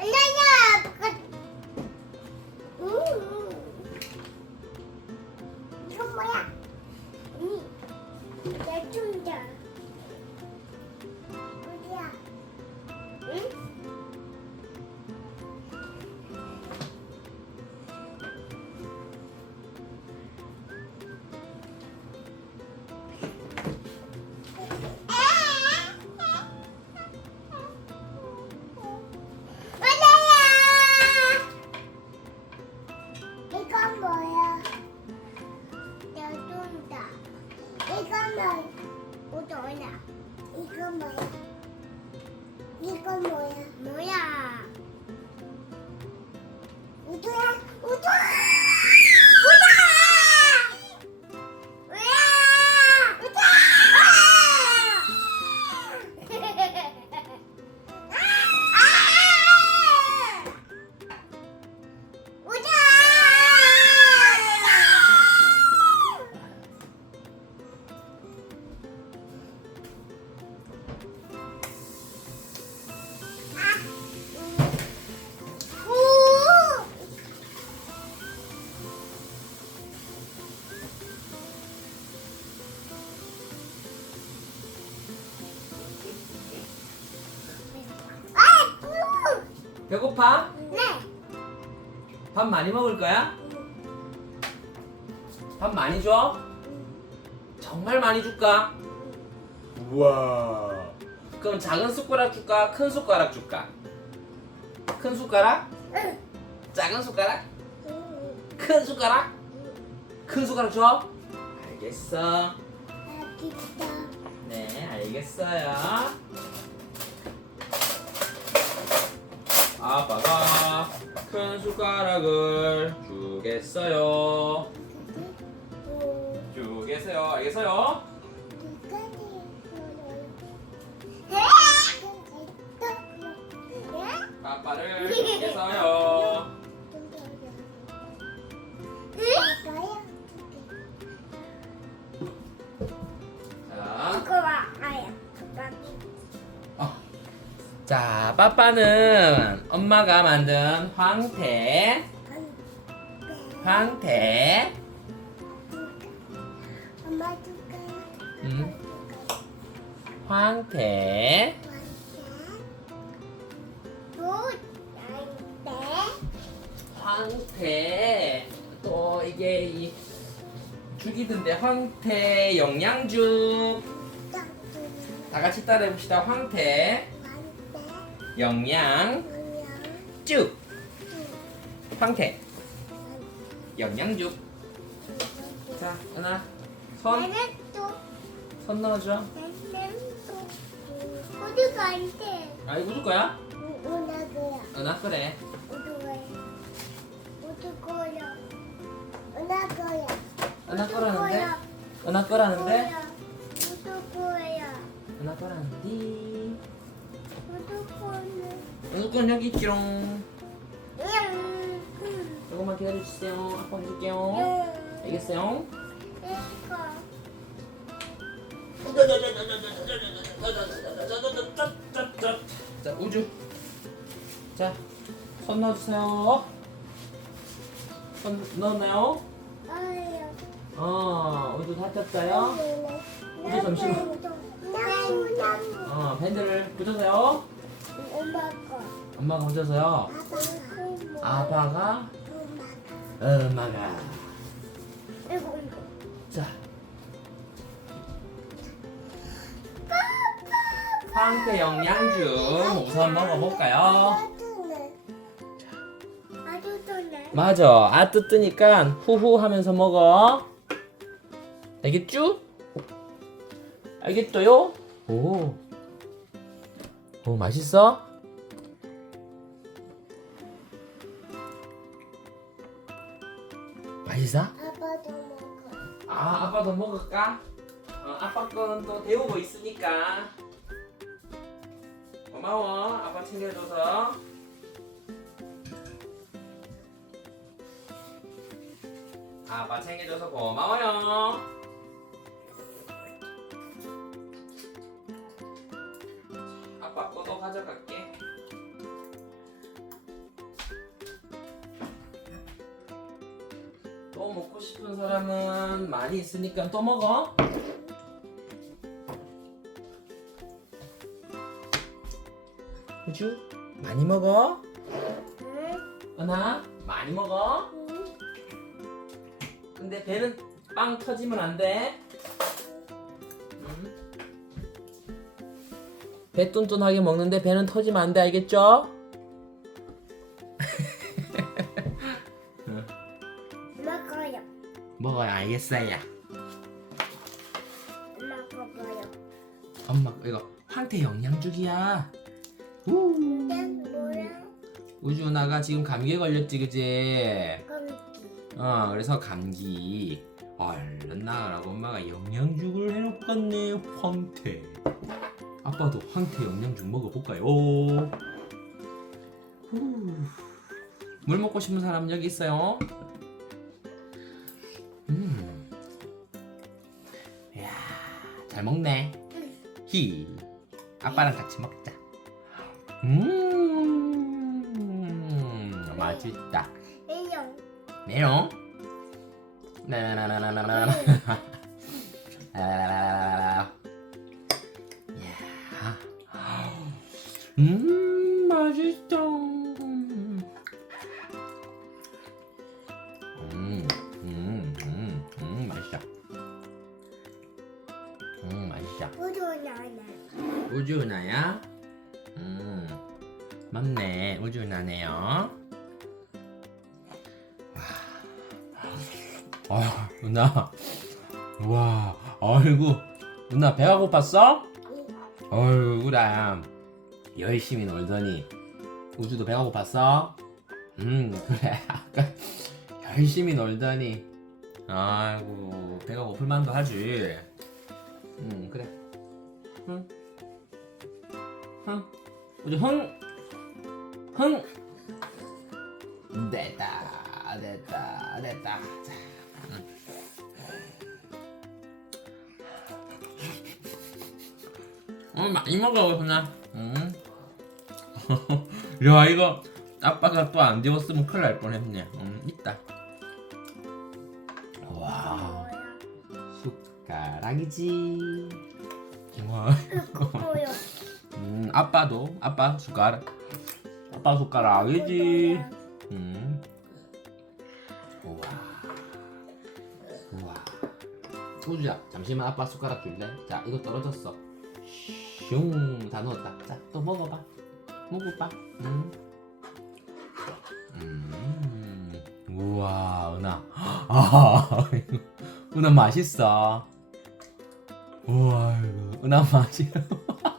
아니 배고파? 네. 밥 많이 먹을 거야? 밥 많이 줘? 정말 많이 줄까? 우와. 그럼 작은 숟가락 줄까? 큰 숟가락 줄까? 큰 숟가락? 응. 작은 숟가락? 응. 큰 숟가락? 큰 숟가락 줘? 알겠어. 맛있다. 네, 알겠어요. 아빠가 큰 숟가락을 주겠어요. 오. 주겠어요. 알겠어요? 아빠를 자, 자, 빠빠는 엄마가 만든 황태, 황태, 음, 황태, 황태. 또 이게 이 죽이던데 황태 영양죽. 다 같이 따라해 봅시다. 황태 영양죽. 황태 영양죽. 자, 은하 손, 손 넣어줘. 어디 간대? 아, 이거 줄 거야? 오나그야. 은하 그래. 우두거야. 오나그야. 은하 거라는데? 은하 거라는데? 은하 거라는데? 건 여기 있지롱. 응. 조금만 기다려주세요. 아빠 해줄게요. 알겠어요? 이거. 자 우주 자 손 넣어주세요 손 넣었나요? 아유. 어 우주 다 쳤어요 우주 잠시만. 나무 나무. 어 밴드를 붙여서요 엄마 거. 엄마가 얹어서요 아빠가. 엄마가. 자 황태 영양죽 우선 먹어볼까요? 맞아 아 뜨뜨니까 후후 하면서 먹어 알겠죠? 알겠죠요? 오. 오 맛있어? 맛있어? 아빠도 먹어. 아 아빠도 먹을까? 어, 아빠 거는 또 데우고 있으니까 고마워 아빠 챙겨줘서 아빠 챙겨줘서 고마워요 또 먹고 싶은 사람은 많이 있으니까 또 먹어. 우주 많이 먹어. 응? 은하 많이 먹어. 응? 근데 배는 빵 터지면 안 돼. 음. 배 뚠뚠하게 먹는데 배는 터지면 안 돼, 알겠죠? 알겠어요. 먹어봐요. 엄마 이거 황태 영양죽이야. 우. 근데 뭐야? 우주 누나가 지금 감기에 걸렸지, 그지? 감기. 어, 그래서 감기. 얼른 나가라고 엄마가 영양죽을 해놓겠네, 황태. 아빠도 황태 영양죽 먹어볼까요? 후. 물 먹고 싶은 사람 여기 있어요? 잘 먹네. 히. 아빠랑 같이 먹자. 음, 맛있다. 인형. 메롱. 나나나나나나나. 우주나야? 음, 맞네. 우주나네요. 아, 누나. 와, 아이고. 누나 배가 고팠어? 어휴, 그래. 열심히 놀더니. 우주도 배가 고팠어? 음, 그래. 아까 열심히 놀더니. 아이고, 배가 고플 만도 하지. 음, 그래. 응. 흥. 우주 흥. 흥. 됐다. 됐다. 됐다. 자. 어 많이 먹어 누나. 음. 야 이거 아빠가 또 안 데웠으면 큰일 날 뻔했네. 음 있다. 와 숟가락이지. 와 이거. 뭐야? 음 아빠도 아빠 숟가락. 아빠 숟가락이지. 음. 우와. 우와. 우주야, 잠시만 아빠 숟가락 줄래? 자, 이거 떨어졌어. 슝, 다 넣었다. 자, 또 먹어봐. 먹어봐. 음. 음. 우와, 은하. 아. 은하 맛있어. 우와. 은하 맛있어.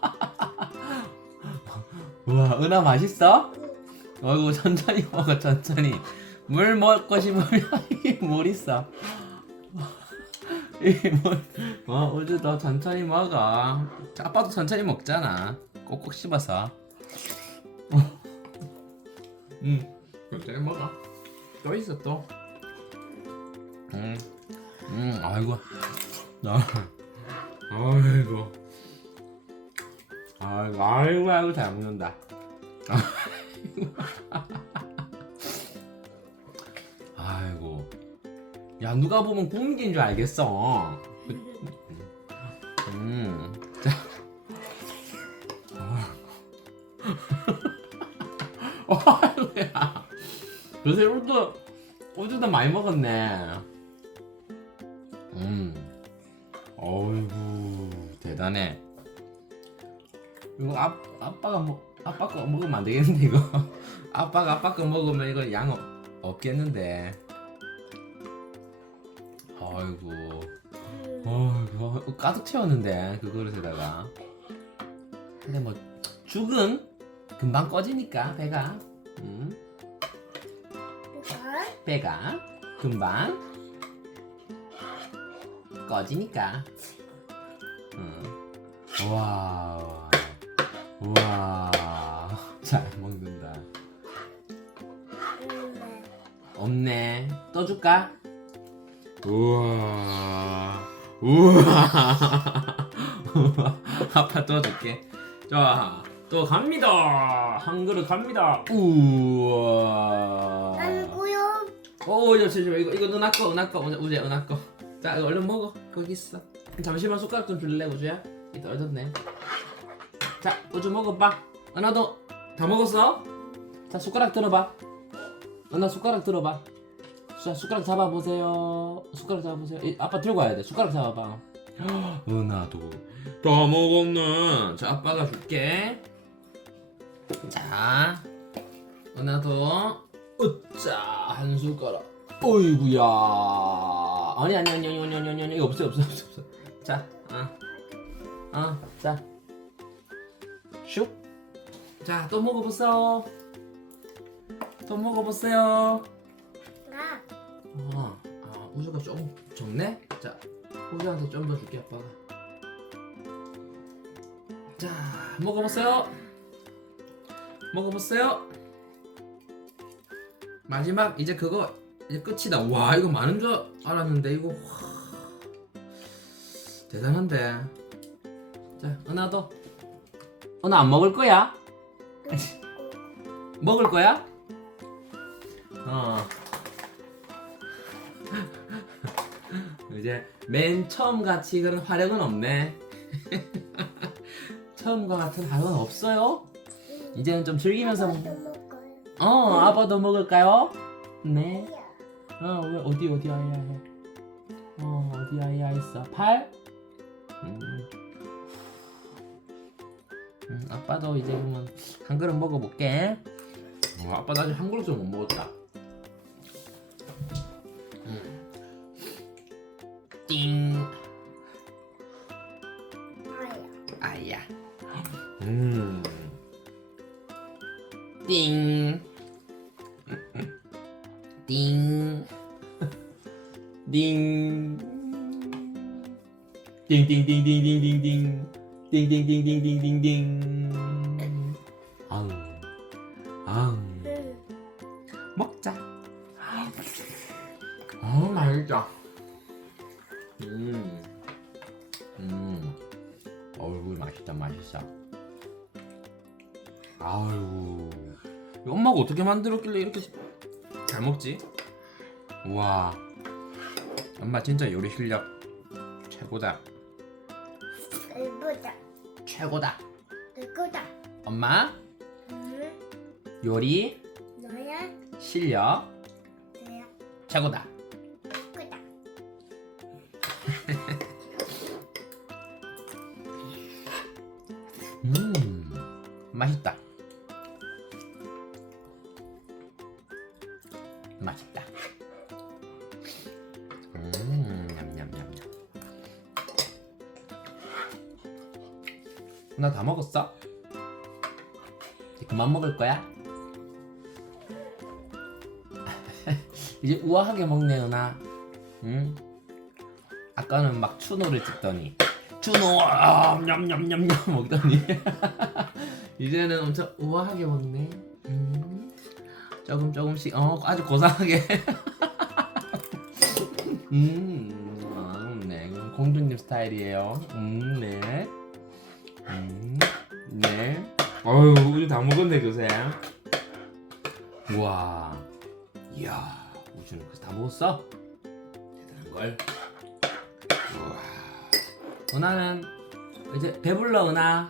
우와, 은하 맛있어? 어이구 천천히 먹어 천천히. 물 먹고 싶으면 이물 있어? 이물 어 우주 너 천천히 먹어. 아빠도 천천히 먹잖아. 꼭꼭 씹어서. 응 천천히 먹어. 또 있어 또 응 응, 아이고. 나 아이고 아이고 아이고 아이고 잘 먹는다. 아이고. 야 누가 보면 공기인 줄 알겠어. 음. 자. 어. 아이고야. 요새 우주 우주도 많이 먹었네. 음. 어이구 대단해 이거 아, 아빠가 먹 아빠 거 먹으면 안 되겠는데 이거? 아빠가 아빠 거 먹으면 이거 양 없, 없겠는데. 아이고. 어이구 가득 채웠는데 그 그릇에다가. 근데 뭐 죽은 금방 꺼지니까 배가. 음, 이거? 배가 금방 꺼지니까. 음. 와우 와. 잘 먹는다. 응. 없네. 또 줄까? 우와. 우와. 아빠 또 줄게. 자 또 갑니다. 한 그릇 갑니다. 우와. 아이고요. 오 잠시만. 이거 이거 은하 거 은하 거 우주야 은하 거자 얼른 먹어. 거기 있어. 잠시만 숟가락 좀 줄래 우주야? 이 떨어졌네 자 우주 먹어봐. 은하도 다 먹었어? 자 숟가락 들어봐. 은하 숟가락 들어봐. 자 숟가락 잡아보세요. 숟가락 잡아보세요. 이, 아빠 들고 와야 돼. 숟가락 잡아봐. 은하도 다 먹었네. 자 아빠가 줄게. 자 은하도 으짜 한 숟가락. 어이구야. 아니 아니 아니 아니 아니 아니 아니, 없어 없어 없어 없어 자어어자 슉 자 또 먹어보세요. 또 먹어보세요. 나. 아, 아 우주가 좀 적네? 자 우주한테 좀 더 줄게 아빠가. 자 먹어보세요. 먹어보세요. 마지막 이제 그거 이제 끝이다. 와 이거 많은 줄 알았는데 이거 와, 대단한데. 자 은하도 은하 안 먹을 거야? 먹을 거야? 어 이제 맨 처음 같이 그런 화력은 없네 처음과 같은 화력은 없어요 이제는 좀 즐기면서 먹-. 어 아빠도 먹을까요? 네. 어, 왜 어디 어디 아야 해? 어, 어디 아야 있어? 팔? 아빠도 이제 그러면 한 그릇 먹어볼게. 어, 아빠 나 아직 한 그릇도 못 먹었다. 음. 띵. 먹자. 어, 맛있다. 음. 음. 어이구, 맛있다, 맛있어. 아유. 이 엄마가 어떻게 만들었길래 이렇게 잘 먹지? 우와. 엄마 진짜 요리 실력 최고다. 이거다. 최고다. 이거다. 엄마 응. 요리 너야? 실력 너야? 최고다. 이거다. 음. 맛있다. 맛있다. 음, 냠냠냠냠. 나 다 먹었어? 이제 그만 먹을 거야? 이제 우아하게 먹네, 은하. 응? 아까는 막 추노를 찍더니 추노 아, 냠냠냠냠 먹더니 이제는 엄청 우아하게 먹네. 음. 조금 조금씩 어 아주 고상하게. 음, 아, 네, 이건 공주님 스타일이에요. 음, 네. 음, 네. 어유, 우주 다 먹었네 그새. 우와, 이야, 우 주는 그새 다 먹었어? 대단한 걸. 우와. 은하는 이제 배불러 은하.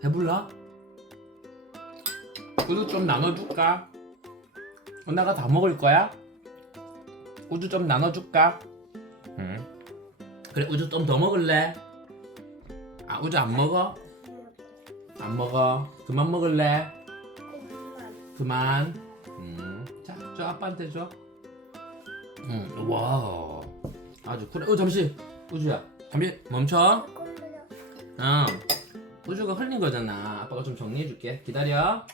배불러? 우주 좀 나눠줄까? 은하가 다 먹을 거야? 우주 좀 나눠줄까? 응. 그래 우주 좀 더 먹을래? 아 우주 안 먹어? 안 먹어. 그만 먹을래? 그만. 음. 자, 저 아빠한테 줘. 음. 와. 아주 그래. 어 잠시. 우주야. 잠시 멈춰. 어. 우주가 흘린 거잖아. 아빠가 좀 정리해 줄게. 기다려.